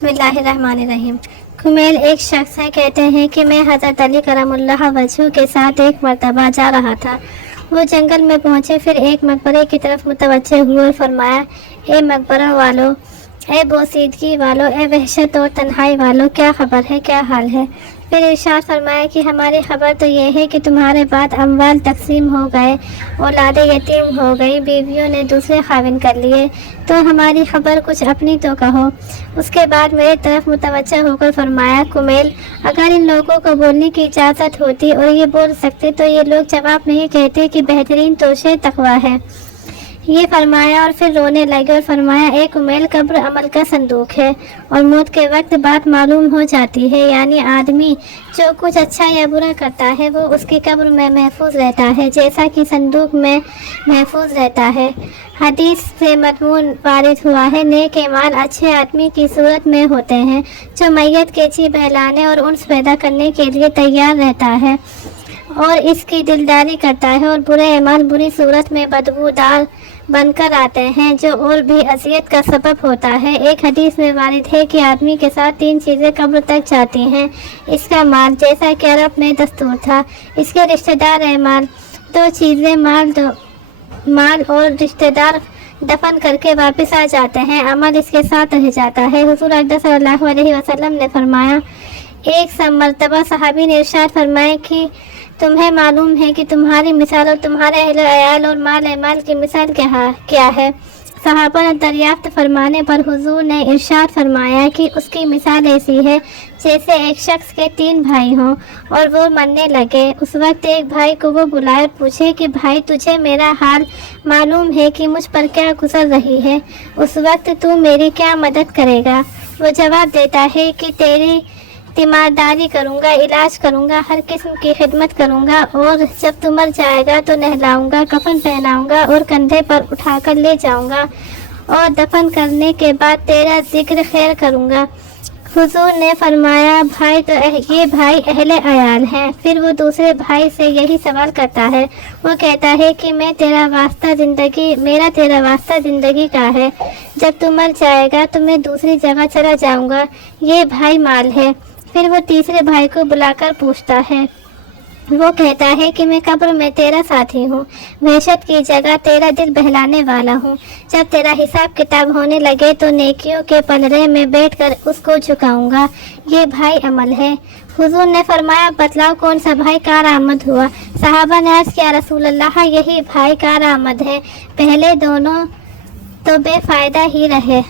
بسم اللہ الرحمن الرحیم۔ کمیل ایک شخص ہے، کہتے ہیں کہ میں حضرت علی کرم اللہ وجہہ کے ساتھ ایک مرتبہ جا رہا تھا۔ وہ جنگل میں پہنچے، پھر ایک مقبرے کی طرف متوجہ ہوئے اور فرمایا، اے مقبرہ والو، اے بوسیدگی والو، اے وحشت اور تنہائی والو، کیا خبر ہے، کیا حال ہے؟ پھر ارشاد فرمایا کہ ہماری خبر تو یہ ہے کہ تمہارے بعد اموال تقسیم ہو گئے، اولاد یتیم ہو گئی، بیویوں نے دوسرے خاوند کر لیے، تو ہماری خبر کچھ اپنی تو کہو۔ اس کے بعد میرے طرف متوجہ ہو کر فرمایا، کمیل، اگر ان لوگوں کو بولنے کی اجازت ہوتی اور یہ بول سکتے تو یہ لوگ جواب نہیں کہتے کہ بہترین توشے تقویٰ ہے۔ یہ فرمایا اور پھر رونے لگے اور فرمایا، اے کمیل، قبر عمل کا صندوق ہے اور موت کے وقت بات معلوم ہو جاتی ہے، یعنی آدمی جو کچھ اچھا یا برا کرتا ہے وہ اس کی قبر میں محفوظ رہتا ہے جیسا کہ صندوق میں محفوظ رہتا ہے۔ حدیث سے مضمون وارد ہوا ہے، نیک اعمال اچھے آدمی کی صورت میں ہوتے ہیں جو میت کے جی بہلانے اور انس پیدا کرنے کے لیے تیار رہتا ہے اور اس کی دلداری کرتا ہے، اور برے اعمال بری صورت میں بدبودار بن کر آتے ہیں جو اور بھی اذیت کا سبب ہوتا ہے۔ ایک حدیث میں وارد ہے کہ آدمی کے ساتھ 3 چیزیں قبر تک جاتی ہیں، اس کا مال، جیسا کہ عرب میں دستور تھا، اس کے رشتہ دار اعمال، 2 چیزیں مال اور رشتہ دار دفن کر کے واپس آ جاتے ہیں، عمل اس کے ساتھ رہ جاتا ہے۔ حضور اقدس صلی اللہ علیہ وسلم نے فرمایا، ایک مرتبہ صحابی نے ارشاد فرمایا کہ تمہیں معلوم ہے کہ تمہاری مثال اور تمہارے اہل عیال اور مال اعمال کی مثال کیا ہے؟ صحابہ نے دریافت فرمانے پر حضور نے ارشاد فرمایا کہ اس کی مثال ایسی ہے جیسے ایک شخص کے 3 بھائی ہوں اور وہ مرنے لگے۔ اس وقت ایک بھائی کو وہ بلائے اور پوچھے کہ بھائی، تجھے میرا حال معلوم ہے کہ مجھ پر کیا گزر رہی ہے، اس وقت تو میری کیا مدد کرے گا؟ وہ جواب دیتا ہے کہ تیری تیمارداری کروں گا، علاج کروں گا، ہر قسم کی خدمت کروں گا، اور جب تو مر جائے گا تو نہلاؤں گا، کفن پہناؤں گا اور کندھے پر اٹھا کر لے جاؤں گا، اور دفن کرنے کے بعد تیرا ذکر خیر کروں گا۔ حضور نے فرمایا، یہ بھائی اہل عیال ہیں۔ پھر وہ دوسرے بھائی سے یہی سوال کرتا ہے، وہ کہتا ہے کہ میرا تیرا واسطہ زندگی کا ہے، جب تو مر جائے گا تو میں دوسری جگہ چلا جاؤں گا، یہ بھائی مال ہے۔ پھر وہ تیسرے بھائی کو بلا کر پوچھتا ہے، وہ کہتا ہے کہ میں قبر میں تیرا ساتھی ہوں، وحشت کی جگہ تیرا دل بہلانے والا ہوں، جب تیرا حساب کتاب ہونے لگے تو نیکیوں کے پلڑے میں بیٹھ کر اس کو جھکاؤں گا، یہ بھائی عمل ہے۔ حضور نے فرمایا، بتلاؤ کون سا بھائی کارآمد ہوا؟ صحابہ نے عرض کیا، رسول اللہ، یہی بھائی کارآمد ہے، پہلے دونوں تو بے فائدہ ہی رہے۔